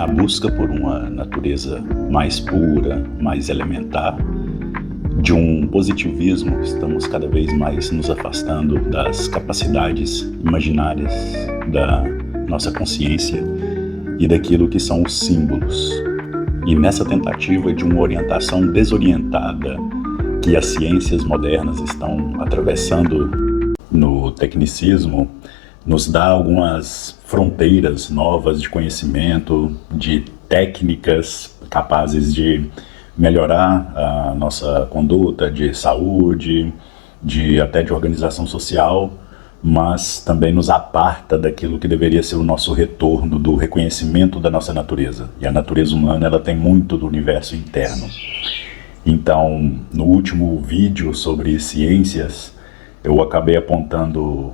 na busca por uma natureza mais pura, mais elementar, de um positivismo, estamos cada vez mais nos afastando das capacidades imaginárias da nossa consciência e daquilo que são os símbolos. E nessa tentativa de uma orientação desorientada que as ciências modernas estão atravessando no tecnicismo, nos dá algumas fronteiras novas de conhecimento, de técnicas capazes de melhorar a nossa conduta de saúde, até de organização social, mas também nos aparta daquilo que deveria ser o nosso retorno do reconhecimento da nossa natureza. E a natureza humana, ela tem muito do universo interno. Então, no último vídeo sobre ciências, eu acabei apontando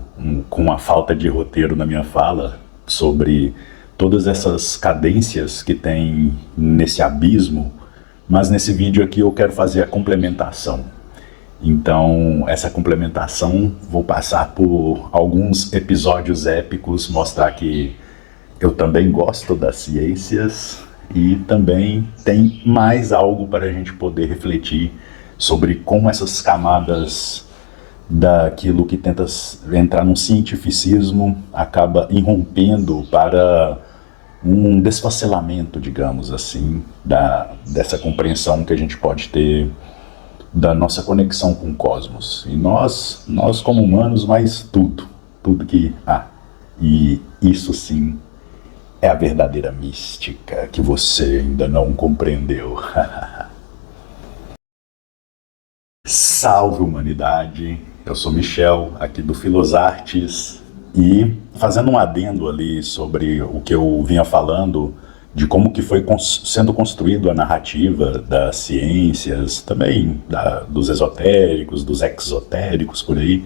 com a falta de roteiro na minha fala sobre todas essas cadências que tem nesse abismo, mas nesse vídeo aqui eu quero fazer a complementação. Então, essa complementação, vou passar por alguns episódios épicos, mostrar que eu também gosto das ciências e também tem mais algo para a gente poder refletir sobre como essas camadas daquilo que tenta entrar num cientificismo acaba irrompendo para um desfacelamento, digamos assim, dessa compreensão que a gente pode ter da nossa conexão com o cosmos. E nós como humanos, mas tudo que há. E isso sim é a verdadeira mística que você ainda não compreendeu. Salve humanidade! Eu sou Michel, aqui do Filosartes, e fazendo um adendo ali sobre o que eu vinha falando, de como que foi sendo construída a narrativa das ciências, também dos esotéricos, dos exotéricos, por aí,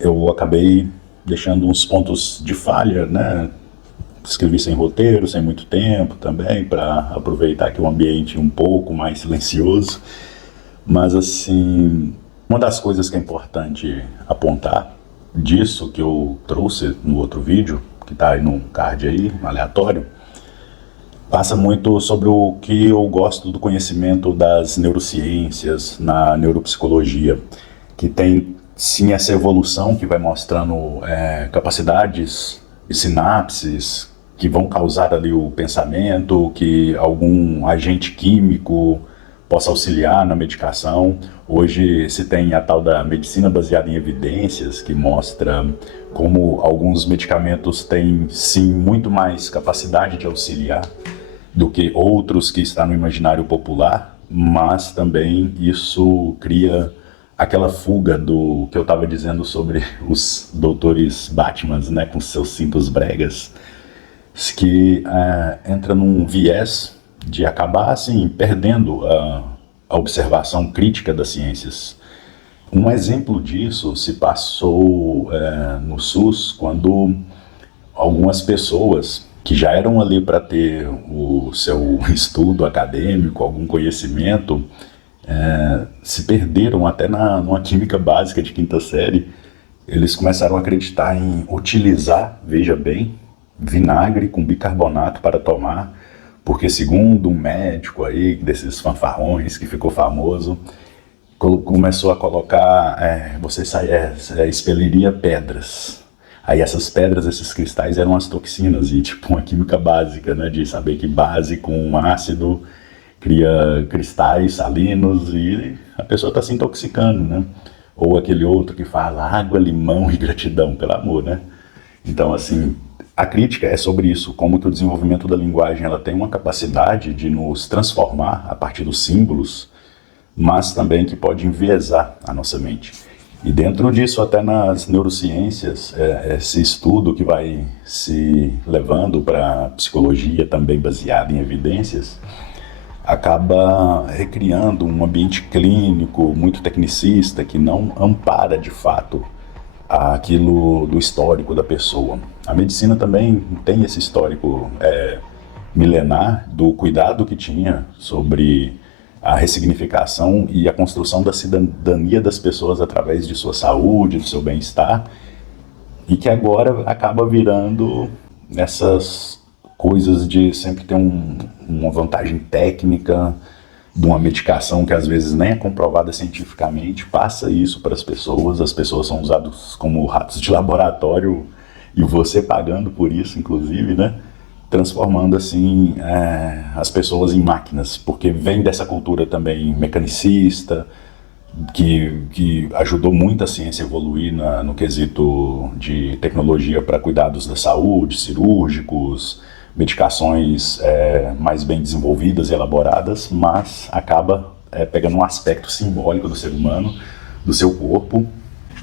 eu acabei deixando uns pontos de falha, né? Escrevi sem roteiro, sem muito tempo também, para aproveitar aqui o ambiente um pouco mais silencioso. Mas assim, uma das coisas que é importante apontar disso que eu trouxe no outro vídeo, que está aí no card aí, aleatório, passa muito sobre o que eu gosto do conhecimento das neurociências, na neuropsicologia, que tem sim essa evolução que vai mostrando capacidades e sinapses que vão causar ali o pensamento, que algum agente químico possa auxiliar na medicação. Hoje se tem a tal da medicina baseada em evidências, que mostra como alguns medicamentos têm sim muito mais capacidade de auxiliar do que outros que estão no imaginário popular, mas também isso cria aquela fuga do que eu estava dizendo sobre os doutores Batmans, né, com seus cintos bregas, que entra num viés de acabar assim perdendo a observação crítica das ciências. Um exemplo disso se passou no SUS, quando algumas pessoas que já eram ali para ter o seu estudo acadêmico, algum conhecimento, se perderam até numa química básica de quinta série. Eles começaram a acreditar em utilizar, veja bem, vinagre com bicarbonato para tomar, porque segundo um médico aí, desses fanfarrões que ficou famoso, começou a colocar, você expeliria pedras. Aí essas pedras, esses cristais eram as toxinas e tipo uma química básica, né, de saber que base com ácido cria cristais salinos e a pessoa está se intoxicando, né? Ou aquele outro que fala água, limão e gratidão, pelo amor, né? Então assim, a crítica é sobre isso, como que o desenvolvimento da linguagem ela tem uma capacidade de nos transformar a partir dos símbolos, mas também que pode enviesar a nossa mente. E dentro disso, até nas neurociências, esse estudo que vai se levando para a psicologia, também baseado em evidências, acaba recriando um ambiente clínico muito tecnicista que não ampara de fato aquilo do histórico da pessoa. A medicina também tem esse histórico milenar do cuidado que tinha sobre a ressignificação e a construção da cidadania das pessoas através de sua saúde, do seu bem-estar, e que agora acaba virando essas coisas de sempre ter uma vantagem técnica, de uma medicação que às vezes nem é comprovada cientificamente, passa isso para as pessoas são usadas como ratos de laboratório e você pagando por isso, inclusive, né? Transformando assim as pessoas em máquinas, porque vem dessa cultura também mecanicista, que ajudou muito a ciência a evoluir no quesito de tecnologia para cuidados da saúde, cirúrgicos, medicações mais bem desenvolvidas e elaboradas, mas acaba pegando um aspecto simbólico do ser humano, do seu corpo,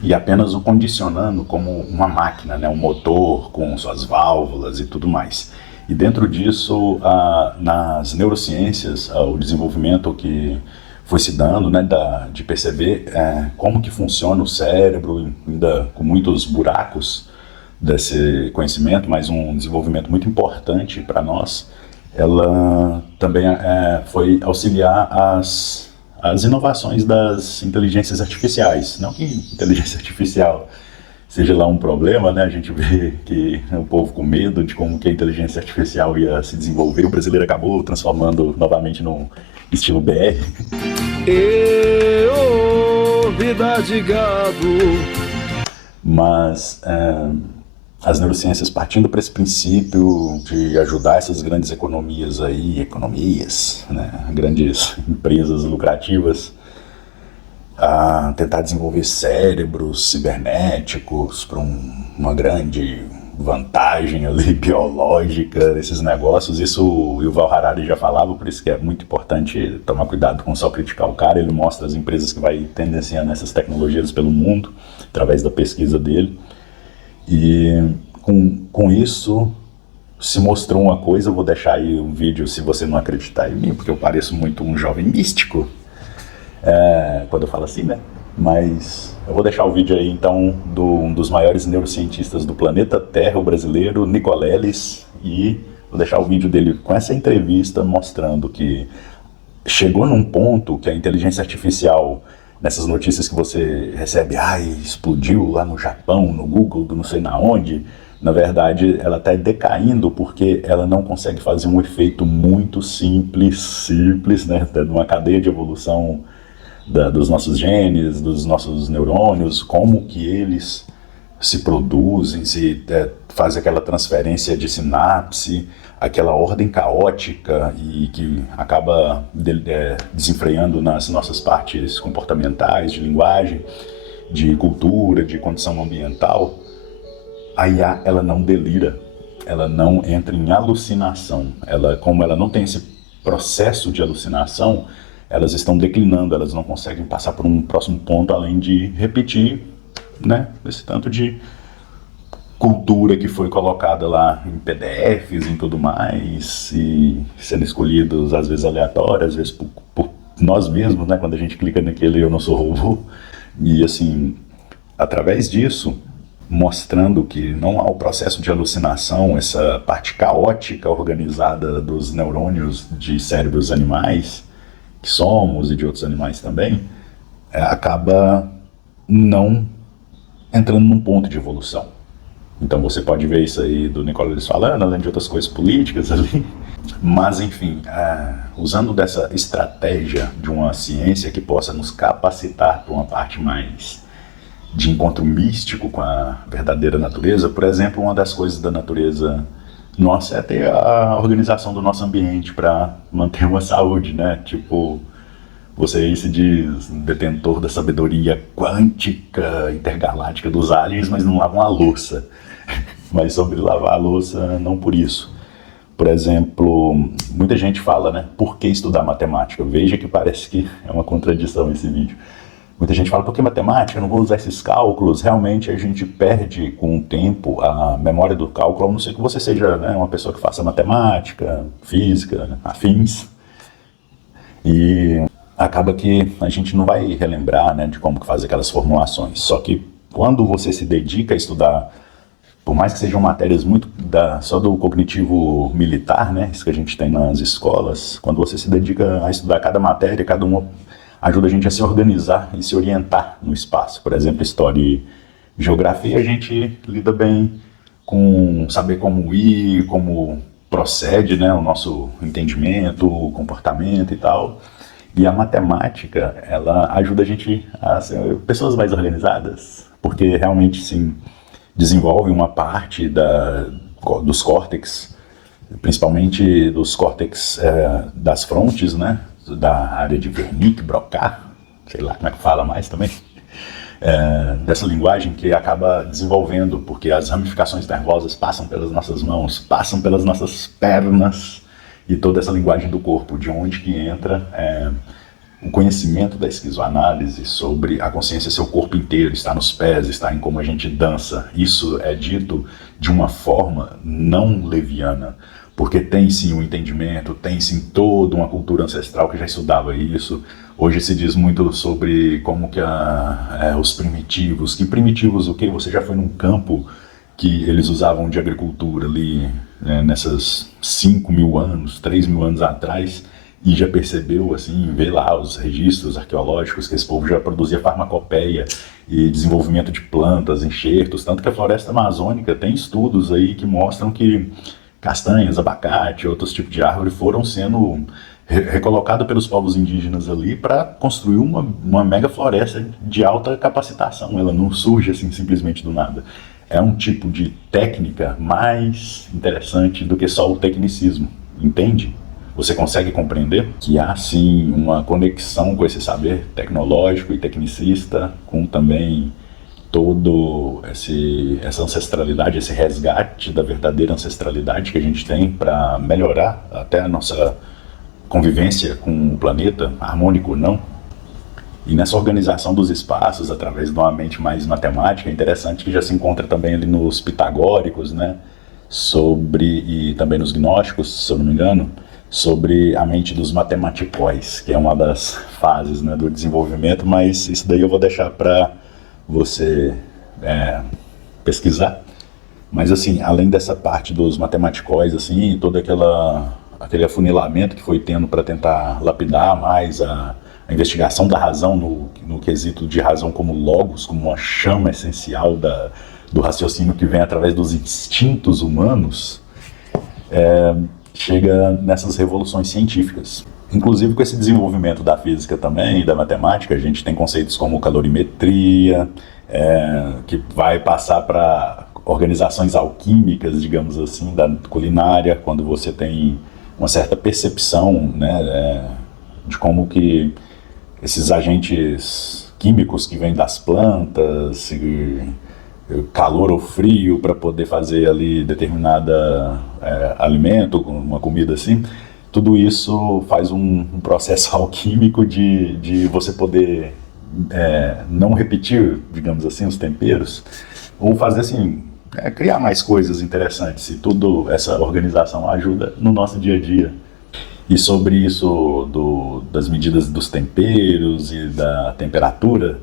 e apenas o condicionando como uma máquina, né, um motor com suas válvulas e tudo mais. E dentro disso, nas neurociências, o desenvolvimento que foi se dando, né, de perceber como que funciona o cérebro, ainda com muitos buracos desse conhecimento, mas um desenvolvimento muito importante para nós, ela também foi auxiliar as inovações das inteligências artificiais. Não que inteligência artificial seja lá um problema, né? A gente vê que o povo com medo de como que a inteligência artificial ia se desenvolver, o brasileiro acabou transformando novamente no estilo BR. Vida de gado. Mas as neurociências partindo para esse princípio de ajudar essas grandes economias, né? Grandes empresas lucrativas, a tentar desenvolver cérebros cibernéticos para uma grande vantagem ali biológica desses negócios. Isso o Yuval Harari já falava, por isso que é muito importante tomar cuidado com só criticar o cara. Ele mostra as empresas que vai tendenciando essas tecnologias pelo mundo através da pesquisa dele. E com isso se mostrou uma coisa. Eu vou deixar aí um vídeo se você não acreditar em mim, porque eu pareço muito um jovem místico quando eu falo assim, né? Mas eu vou deixar o vídeo aí, então, um dos maiores neurocientistas do planeta Terra, o brasileiro Nicoleles, e vou deixar o vídeo dele com essa entrevista mostrando que chegou num ponto que a inteligência artificial, nessas notícias que você recebe, explodiu lá no Japão, no Google, não sei na onde, na verdade ela está decaindo porque ela não consegue fazer um efeito muito simples, né, de uma cadeia de evolução dos nossos genes, dos nossos neurônios, como que eles se produzem, se faz aquela transferência de sinapse, aquela ordem caótica e que acaba desenfreando nas nossas partes comportamentais, de linguagem, de cultura, de condição ambiental. A IA, ela não delira, ela não entra em alucinação. Como ela não tem esse processo de alucinação, elas estão declinando, elas não conseguem passar por um próximo ponto além de repetir, né, esse tanto de cultura que foi colocada lá em PDFs e tudo mais, e sendo escolhidos às vezes aleatórios, às vezes por nós mesmos, né, quando a gente clica naquele "eu não sou robô", e assim, através disso, mostrando que não há o processo de alucinação, essa parte caótica organizada dos neurônios de cérebros animais, que somos, e de outros animais também, acaba não entrando num ponto de evolução. Então você pode ver isso aí do Nicoleles falando, além de outras coisas políticas ali. Mas enfim, usando dessa estratégia de uma ciência que possa nos capacitar para uma parte mais de encontro místico com a verdadeira natureza. Por exemplo, uma das coisas da natureza nossa é ter a organização do nosso ambiente para manter uma saúde, né? Tipo, você aí se diz detentor da sabedoria quântica, intergaláctica dos aliens, mas não lava uma louça. Mas sobre lavar a louça, não por isso. Por exemplo, muita gente fala, né? Por que estudar matemática? Veja que parece que é uma contradição esse vídeo. Muita gente fala, por que matemática? Eu não vou usar esses cálculos. Realmente a gente perde com o tempo a memória do cálculo, a não ser que você seja, né, uma pessoa que faça matemática, física, afins. E acaba que a gente não vai relembrar, né, de como que faz aquelas formulações. Só que quando você se dedica a estudar, por mais que sejam matérias muito só do cognitivo militar, né, isso que a gente tem nas escolas, quando você se dedica a estudar cada matéria, cada uma ajuda a gente a se organizar e se orientar no espaço. Por exemplo, história e geografia, a gente lida bem com saber como ir, como procede, né, o nosso entendimento, o comportamento e tal. E a matemática, ela ajuda a gente a ser pessoas mais organizadas, porque realmente, sim, desenvolve uma parte dos córtex, principalmente dos córtex das frontes, né, da área de Wernicke, Broca, sei lá como é que fala mais também, dessa linguagem que acaba desenvolvendo, porque as ramificações nervosas passam pelas nossas mãos, passam pelas nossas pernas e toda essa linguagem do corpo, de onde que entra o conhecimento da esquizoanálise sobre a consciência seu corpo inteiro, está nos pés, está em como a gente dança. Isso é dito de uma forma não leviana, porque tem sim um entendimento, tem sim toda uma cultura ancestral que já estudava isso. Hoje se diz muito sobre como que os primitivos, que primitivos o quê? Você já foi num campo que eles usavam de agricultura ali, né, nessas 5.000 anos, 3.000 anos atrás, e já percebeu, assim, vê lá os registros arqueológicos que esse povo já produzia farmacopeia e desenvolvimento de plantas, enxertos, tanto que a floresta amazônica tem estudos aí que mostram que castanhas, abacate, outros tipos de árvore foram sendo recolocados pelos povos indígenas ali para construir uma mega floresta de alta capacitação. Ela não surge assim simplesmente do nada. É um tipo de técnica mais interessante do que só o tecnicismo, entende? Você consegue compreender que há sim uma conexão com esse saber tecnológico e tecnicista, com também todo essa ancestralidade, esse resgate da verdadeira ancestralidade que a gente tem para melhorar até a nossa convivência com o planeta, harmônico ou não. E nessa organização dos espaços, através de uma mente mais matemática, é interessante que já se encontra também ali nos pitagóricos, né? E também nos gnósticos, se eu não me engano, sobre a mente dos matematicóis, que é uma das fases, né, do desenvolvimento, mas isso daí eu vou deixar para você pesquisar. Mas assim, além dessa parte dos matematicóis, assim, todo aquele afunilamento que foi tendo para tentar lapidar mais a investigação da razão no quesito de razão como logos, como uma chama essencial do raciocínio que vem através dos instintos humanos, chega nessas revoluções científicas. Inclusive com esse desenvolvimento da física também e da matemática, a gente tem conceitos como calorimetria, que vai passar para organizações alquímicas, digamos assim, da culinária, quando você tem uma certa percepção, né, de como que esses agentes químicos que vêm das plantas, calor ou frio para poder fazer ali determinada alimento, uma comida assim, tudo isso faz um processo alquímico de você poder não repetir, digamos assim, os temperos, ou fazer assim, criar mais coisas interessantes, e toda essa organização ajuda no nosso dia a dia. E sobre isso das medidas dos temperos e da temperatura,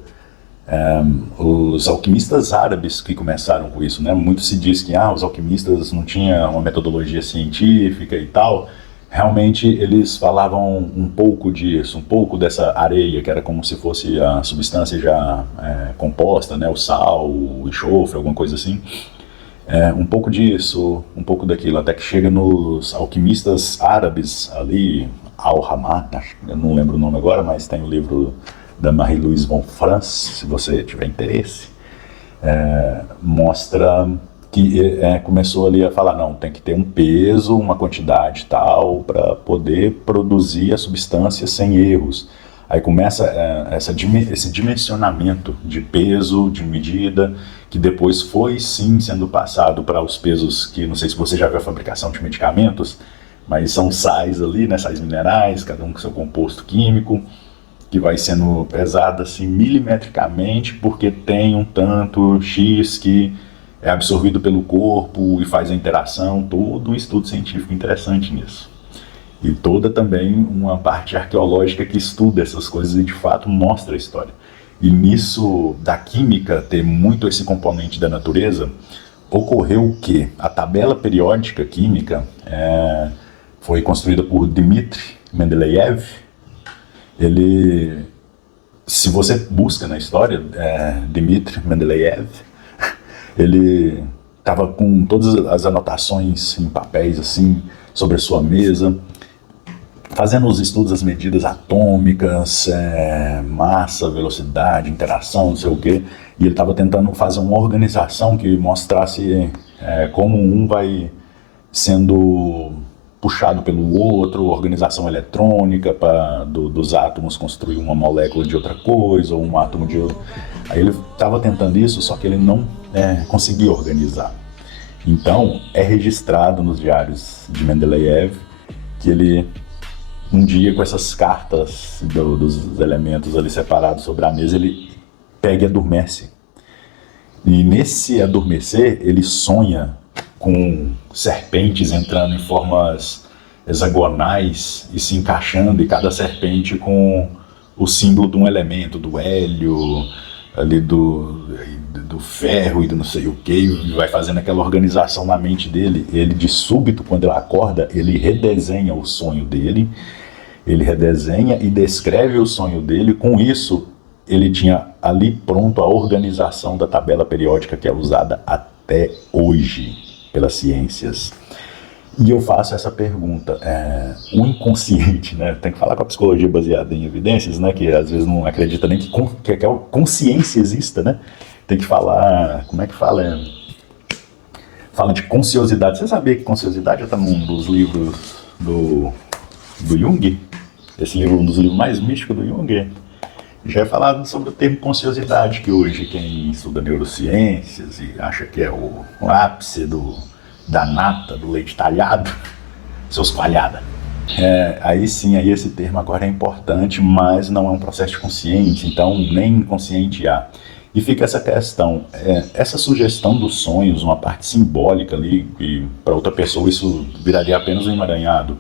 os alquimistas árabes que começaram com isso, né? Muito se diz que os alquimistas não tinham uma metodologia científica e tal. Realmente eles falavam um pouco disso, um pouco dessa areia, que era como se fosse a substância já composta, né? O sal, o enxofre, alguma coisa assim. Um pouco disso, um pouco daquilo, até que chega nos alquimistas árabes ali, Al-Hammad, eu não lembro o nome agora, mas tem o livro da Marie-Louise von Franz, se você tiver interesse, mostra que começou ali a falar, não, tem que ter um peso, uma quantidade tal, para poder produzir a substância sem erros. Aí começa esse dimensionamento de peso, de medida, que depois foi sim sendo passado para os pesos que, não sei se você já viu a fabricação de medicamentos, mas são sais ali, né, sais minerais, cada um com seu composto químico, que vai sendo pesado assim milimetricamente, porque tem um tanto X que é absorvido pelo corpo e faz a interação, todo um estudo científico interessante nisso. E toda também uma parte arqueológica que estuda essas coisas e de fato mostra a história. E nisso da química ter muito esse componente da natureza, ocorreu o quê? A tabela periódica química foi construída por Dmitri Mendeleev. Ele, se você busca na história, Dmitri Mendeleev, ele estava com todas as anotações em papéis assim sobre a sua mesa, fazendo os estudos das medidas atômicas, massa, velocidade, interação, não sei o quê, e ele estava tentando fazer uma organização que mostrasse como um vai sendo puxado pelo outro, organização eletrônica dos átomos construir uma molécula de outra coisa, ou um átomo de outro. Aí ele estava tentando isso, só que ele não conseguia organizar. Então, é registrado nos diários de Mendeleev que ele, um dia, com essas cartas dos elementos ali separados sobre a mesa, ele pega e adormece. E nesse adormecer, ele sonha com serpentes entrando em formas hexagonais e se encaixando, e cada serpente com o símbolo de um elemento, do hélio, ali do ferro e do não sei o que, e vai fazendo aquela organização na mente dele. Ele, de súbito, quando ele acorda, ele redesenha o sonho dele, ele redesenha e descreve o sonho dele. Com isso, ele tinha ali pronto a organização da tabela periódica que é usada até hoje pelas ciências. E eu faço essa pergunta, o inconsciente, né? Tem que falar com a psicologia baseada em evidências, né? Que às vezes não acredita nem que a consciência exista, né? Tem que falar, como é que fala? Fala de consciosidade. Você sabia que consciosidade está num dos livros do Jung? Esse livro é um dos livros mais místicos do Jung. Já é falado sobre o termo consciosidade, que hoje quem estuda neurociências e acha que é o ápice da nata, do leite talhado, seus coalhada. Aí sim, aí esse termo agora é importante, mas não é um processo de consciência, então nem inconsciente há. E fica essa questão, essa sugestão dos sonhos, uma parte simbólica ali, e para outra pessoa isso viraria apenas um emaranhado,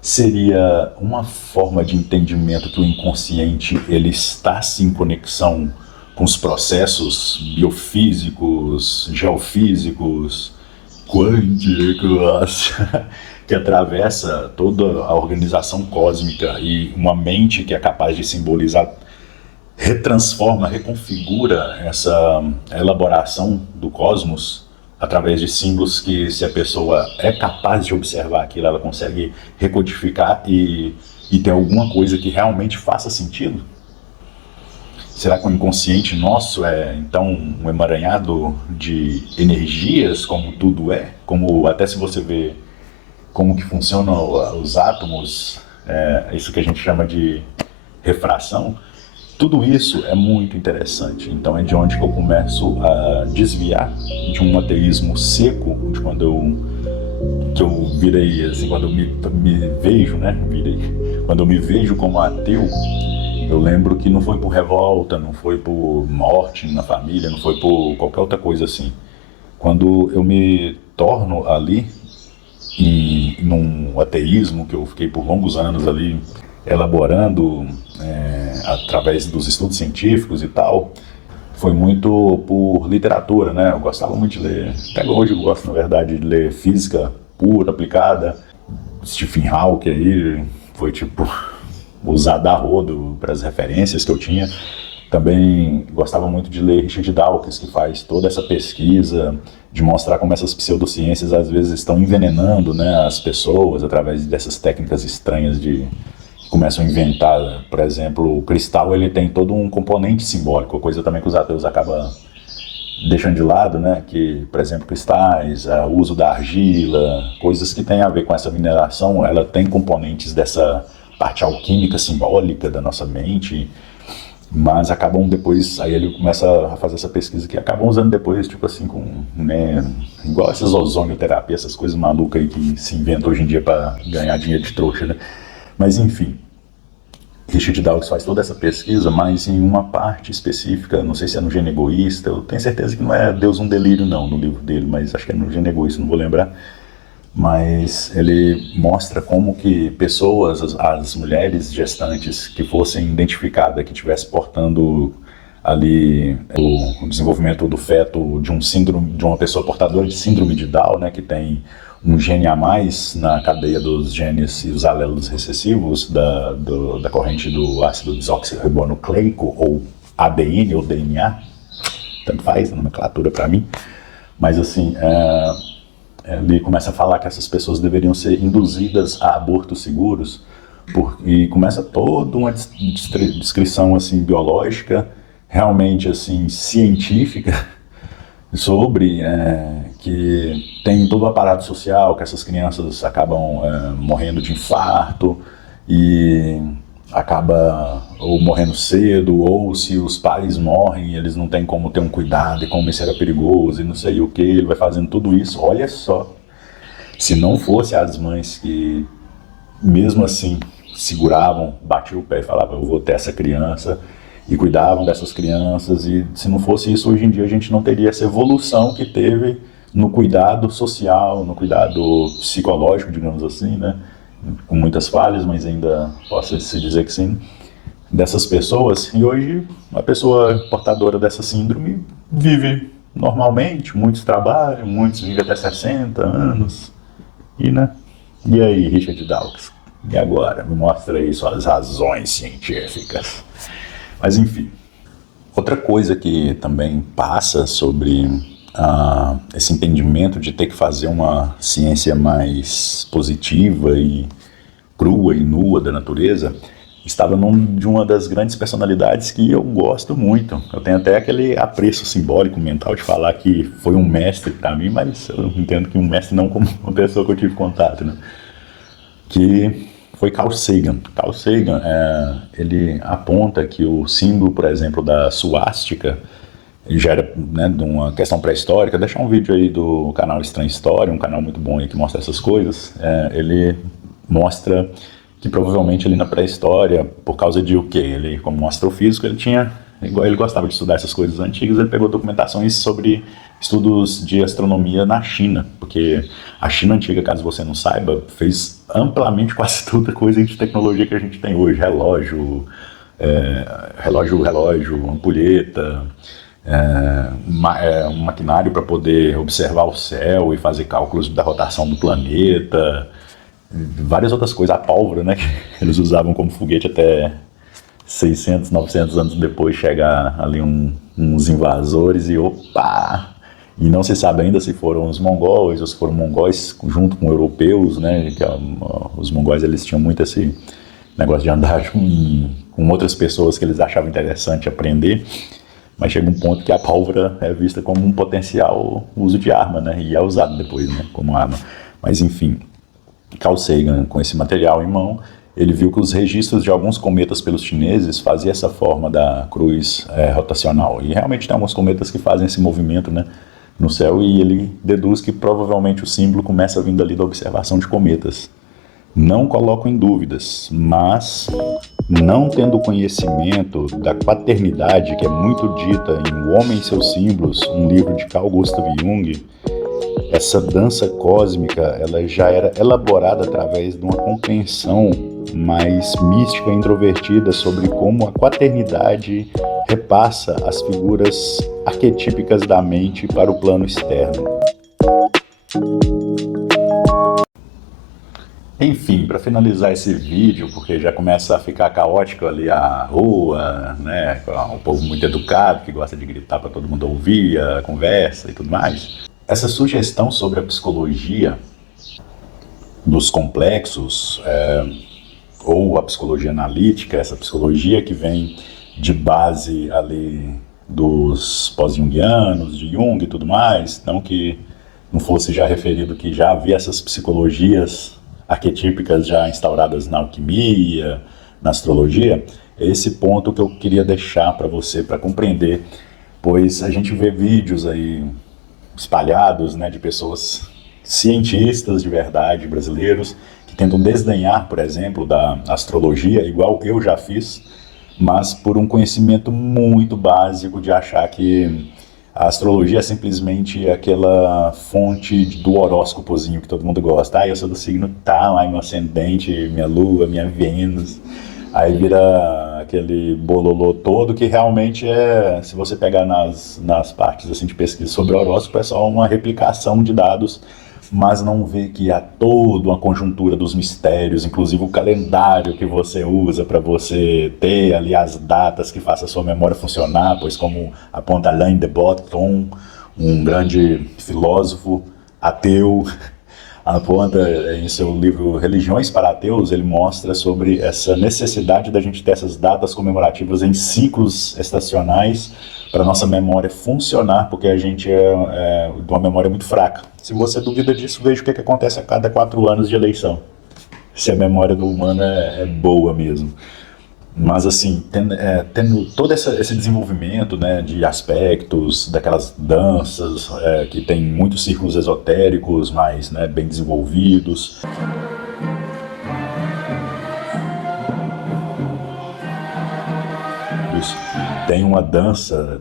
seria uma forma de entendimento que o inconsciente ele está sim em conexão com os processos biofísicos, geofísicos, quânticos, que atravessa toda a organização cósmica, e uma mente que é capaz de simbolizar, retransforma, reconfigura essa elaboração do cosmos através de símbolos que, se a pessoa é capaz de observar aquilo, ela consegue recodificar e ter alguma coisa que realmente faça sentido? Será que o inconsciente nosso é, então, um emaranhado de energias, como tudo é? Como, até se você vê como que funcionam os átomos, isso que a gente chama de refração, tudo isso é muito interessante. Então é de onde que eu começo a desviar de um ateísmo seco, de que eu virei, assim, quando eu me vejo, né? Quando eu me vejo como ateu, eu lembro que não foi por revolta, não foi por morte na família, não foi por qualquer outra coisa assim. Quando eu me torno ali, num ateísmo que eu fiquei por longos anos ali elaborando, através dos estudos científicos e tal, foi muito por literatura, né? Eu gostava muito de ler, até hoje eu gosto, na verdade, de ler física pura, aplicada. Stephen Hawking aí foi tipo usado a rodo para as referências que eu tinha. Também gostava muito de ler Richard Dawkins, que faz toda essa pesquisa de mostrar como essas pseudociências às vezes estão envenenando, né, as pessoas através dessas técnicas estranhas que começam a inventar. Por exemplo, o cristal, ele tem todo um componente simbólico, coisa também que os ateus acabam deixando de lado, né? Que, por exemplo, cristais, o uso da argila, coisas que têm a ver com essa mineração, ela tem componentes dessa parte alquímica simbólica da nossa mente, mas acabam depois, aí ele começa a fazer essa pesquisa que acabam usando depois, tipo assim, com, né, igual essas ozonioterapia, essas coisas malucas aí que se inventam hoje em dia para ganhar dinheiro de trouxa, né? Mas enfim, Richard Dawkins faz toda essa pesquisa, mas em uma parte específica, não sei se é no Gênio Egoísta, eu tenho certeza que não é Deus um Delírio não, no livro dele, mas acho que é no Gênio Egoísta, não vou lembrar. Mas ele mostra como que pessoas, as mulheres gestantes que fossem identificadas, que estivessem portando ali o desenvolvimento do feto de um síndrome, de uma pessoa portadora de síndrome de Down, né, que tem um gene a mais na cadeia dos genes e os alelos recessivos da corrente do ácido desoxirribonucleico, ou ADN ou DNA, tanto faz a nomenclatura para mim. Mas assim, ele começa a falar que essas pessoas deveriam ser induzidas a abortos seguros, e começa toda uma descrição assim biológica, realmente assim científica, sobre que tem todo o aparato social, que essas crianças acabam morrendo de infarto e acaba ou morrendo cedo, ou se os pais morrem, eles não têm como ter um cuidado, e como isso era perigoso, e não sei o que, ele vai fazendo tudo isso. Olha só, se não fosse as mães que, mesmo assim, seguravam, batiam o pé e falavam, eu vou ter essa criança, e cuidavam dessas crianças, e se não fosse isso, hoje em dia a gente não teria essa evolução que teve no cuidado social, no cuidado psicológico, digamos assim, né? Com muitas falhas, mas ainda posso se dizer que sim, dessas pessoas. E hoje, a pessoa portadora dessa síndrome vive normalmente, muitos trabalham, muitos vivem até 60 anos, e, né? E aí, Richard Dawkins? E agora? Me mostra aí suas razões científicas. Mas enfim, outra coisa que também passa sobre esse entendimento de ter que fazer uma ciência mais positiva e crua e nua da natureza, estava de uma das grandes personalidades que eu gosto muito. Eu tenho até aquele apreço simbólico mental de falar que foi um mestre para mim, mas eu entendo que um mestre não como uma pessoa que eu tive contato, né? Que foi Carl Sagan. Carl Sagan, ele aponta que o símbolo, por exemplo, da suástica, já era, né, de uma questão pré-histórica. Deixar um vídeo aí do canal Estranha História, um canal muito bom aí que mostra essas coisas. Ele mostra que provavelmente ali na pré-história, por causa de o quê? Ele, como um astrofísico, ele gostava de estudar essas coisas antigas, ele pegou documentações sobre estudos de astronomia na China, porque a China antiga, caso você não saiba, fez amplamente quase toda coisa de tecnologia que a gente tem hoje, relógio, ampulheta, um maquinário para poder observar o céu e fazer cálculos da rotação do planeta, várias outras coisas, a pólvora, né, que eles usavam como foguete até 600, 900 anos depois chegar ali uns invasores e opa! E não se sabe ainda se foram os mongóis ou se foram mongóis junto com europeus, né? Que, os mongóis eles tinham muito esse negócio de andar com outras pessoas que eles achavam interessante aprender, mas chega um ponto que a pólvora é vista como um potencial uso de arma, né? E é usado depois, né? Como arma. Mas enfim, Carl Sagan, com esse material em mão, ele viu que os registros de alguns cometas pelos chineses faziam essa forma da cruz rotacional. E realmente tem alguns cometas que fazem esse movimento, né, no céu, e ele deduz que provavelmente o símbolo começa vindo ali da observação de cometas. Não coloco em dúvidas, mas não tendo conhecimento da quaternidade que é muito dita em O Homem e Seus Símbolos, um livro de Carl Gustav Jung, essa dança cósmica ela já era elaborada através de uma compreensão mais mística e introvertida sobre como a quaternidade repassa as figuras arquetípicas da mente para o plano externo. Enfim, para finalizar esse vídeo, porque já começa a ficar caótico ali a rua, né, um povo muito educado que gosta de gritar para todo mundo ouvir a conversa e tudo mais. Essa sugestão sobre a psicologia dos complexos, ou a psicologia analítica, essa psicologia que vem de base ali dos pós-jungianos, de Jung e tudo mais, não que não fosse já referido que já havia essas psicologias arquetípicas já instauradas na alquimia, na astrologia, é esse ponto que eu queria deixar para você, para compreender, pois a gente vê vídeos aí espalhados, né, de pessoas cientistas de verdade, brasileiros, que tentam desdenhar, por exemplo, da astrologia, igual eu já fiz, mas por um conhecimento muito básico de achar que a astrologia é simplesmente aquela fonte do horóscopozinho que todo mundo gosta. Ah, eu sou do signo tal, ai, meu ascendente, minha lua, minha Vênus. Aí vira aquele bololô todo que realmente se você pegar nas partes assim, de pesquisa sobre horóscopo, é só uma replicação de dados, mas não vê que há toda uma conjuntura dos mistérios, inclusive o calendário que você usa para você ter ali as datas que faça a sua memória funcionar, pois como aponta Alain de Botton, um grande filósofo ateu, aponta em seu livro Religiões para Ateus, ele mostra sobre essa necessidade da gente ter essas datas comemorativas em ciclos estacionais para nossa memória funcionar, porque a gente é de uma memória muito fraca. Se você duvida disso, veja o que acontece a cada 4 anos de eleição. Se a memória do humano é boa mesmo. Mas assim, tendo todo esse desenvolvimento, né, de aspectos, daquelas danças que tem muitos círculos esotéricos, mas, né, bem desenvolvidos. Isso. Tem uma dança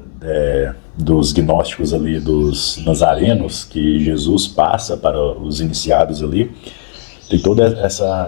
dos gnósticos ali, dos nazarenos, que Jesus passa para os iniciados ali. Tem todo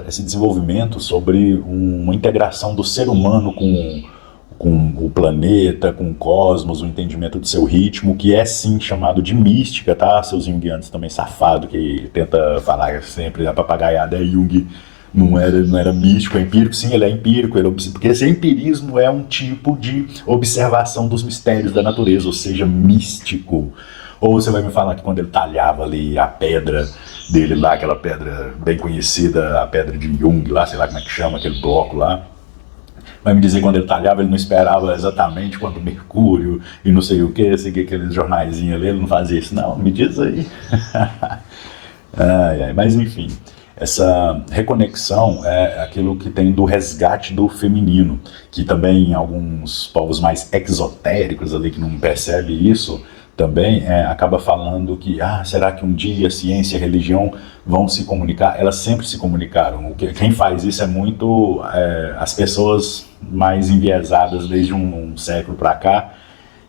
esse desenvolvimento sobre uma integração do ser humano com o planeta, com o cosmos, o entendimento do seu ritmo, que é sim chamado de mística, tá? Seus junguianos também safado, que tenta falar sempre a papagaiada, Jung não era místico, é empírico. Sim, ele é empírico, porque esse empirismo é um tipo de observação dos mistérios da natureza, ou seja, místico. Ou você vai me falar que quando ele talhava ali a pedra dele lá, aquela pedra bem conhecida, a pedra de Jung lá, sei lá como é que chama, aquele bloco lá, vai me dizer que quando ele talhava ele não esperava exatamente quando Mercúrio e não sei o que, seguir aqueles jornaizinhos ali, ele não fazia isso não, me diz aí. Mas enfim, essa reconexão é aquilo que tem do resgate do feminino, que também em alguns povos mais exotéricos ali que não percebem isso, também acaba falando que, será que um dia a ciência e a religião vão se comunicar? Elas sempre se comunicaram. Quem faz isso é muito as pessoas mais enviesadas desde um século para cá,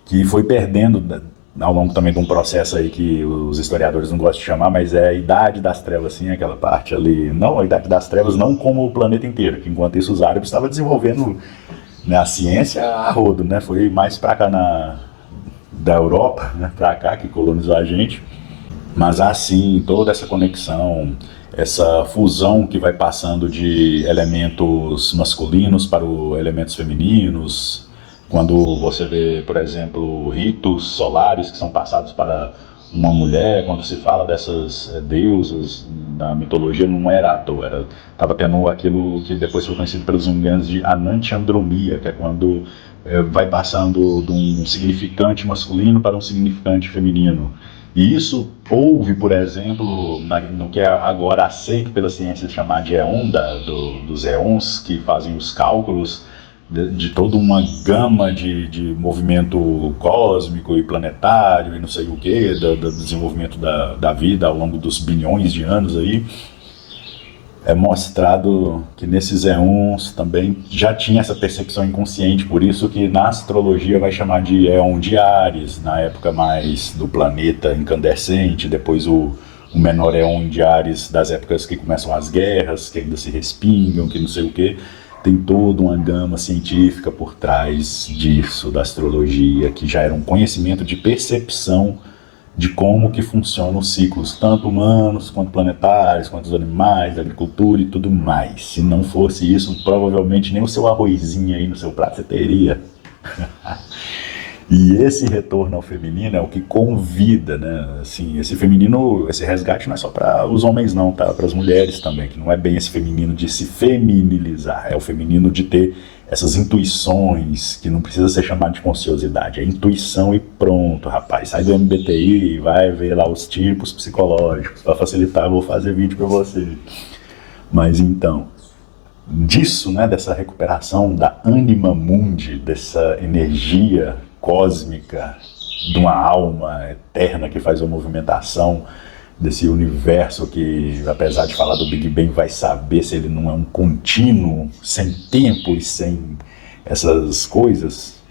que foi perdendo ao longo também de um processo aí que os historiadores não gostam de chamar, mas é a Idade das Trevas, assim, aquela parte ali. Não, a Idade das Trevas não como o planeta inteiro, que enquanto isso os árabes estavam desenvolvendo, né, a ciência a rodo, né? Foi mais para cá da Europa, né, para cá, que colonizou a gente, mas assim, toda essa conexão, essa fusão que vai passando de elementos masculinos para elementos femininos, quando você vê, por exemplo, ritos solares que são passados para uma mulher, quando se fala dessas deusas na mitologia, não era à toa, estava tendo aquilo que depois foi conhecido pelos junguianos de anantiandromia, que é quando vai passando de um significante masculino para um significante feminino. E isso houve, por exemplo, no que é agora aceito pela ciência chamar de éon, dos éons que fazem os cálculos de toda uma gama de movimento cósmico e planetário e não sei o que, do desenvolvimento da vida ao longo dos bilhões de anos aí. É mostrado que nesses éons também já tinha essa percepção inconsciente, por isso que na astrologia vai chamar de éon de Áries, na época mais do planeta incandescente, depois o menor éon de Áries das épocas que começam as guerras, que ainda se respingam, que não sei o quê. Tem toda uma gama científica por trás disso, da astrologia, que já era um conhecimento de percepção de como que funcionam os ciclos, tanto humanos, quanto planetários, quanto os animais, da agricultura e tudo mais. Se não fosse isso, provavelmente nem o seu arrozinho aí no seu prato você teria. E esse retorno ao feminino é o que convida, né? Assim, esse feminino, esse resgate não é só para os homens não, tá? Para as mulheres também, que não é bem esse feminino de se feminilizar, é o feminino de ter essas intuições, que não precisa ser chamado de consciosidade, é intuição e pronto, rapaz. Sai do MBTI e vai ver lá os tipos psicológicos. Para facilitar, eu vou fazer vídeo para você. Mas então, disso, né, dessa recuperação da anima mundi, dessa energia cósmica, de uma alma eterna que faz uma movimentação desse universo que, apesar de falar do Big Bang, vai saber se ele não é um contínuo, sem tempo e sem essas coisas.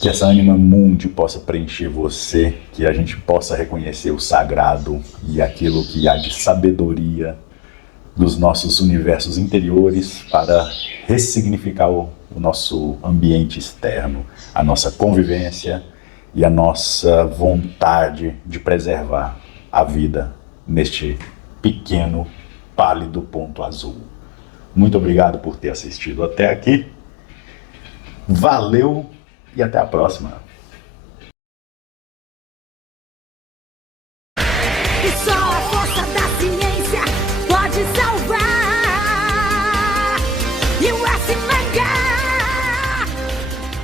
Que essa anima mundi possa preencher você, que a gente possa reconhecer o sagrado e aquilo que há de sabedoria dos nossos universos interiores para ressignificar o nosso ambiente externo, a nossa convivência e a nossa vontade de preservar a vida neste pequeno, pálido ponto azul. Muito obrigado por ter assistido até aqui. Valeu e até a próxima.